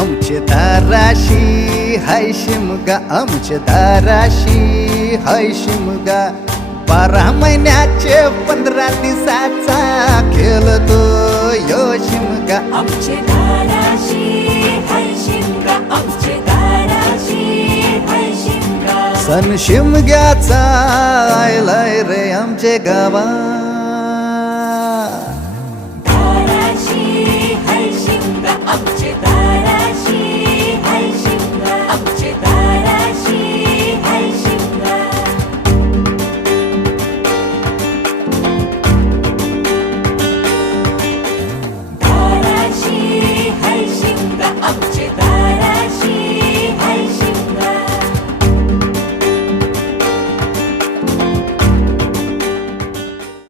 आमचे दाराशी हाय शिमगा, आमचे दाराशी हाय शिमगा. 12 महिन्याचे 15 दिवसाचा खेळतो यो शिमगा. आमचे दाराशी हाय शिमगा, आमचे दाराशी हाय शिमगा. सण शिमग्याचा आयलाय रे आमचे गावा.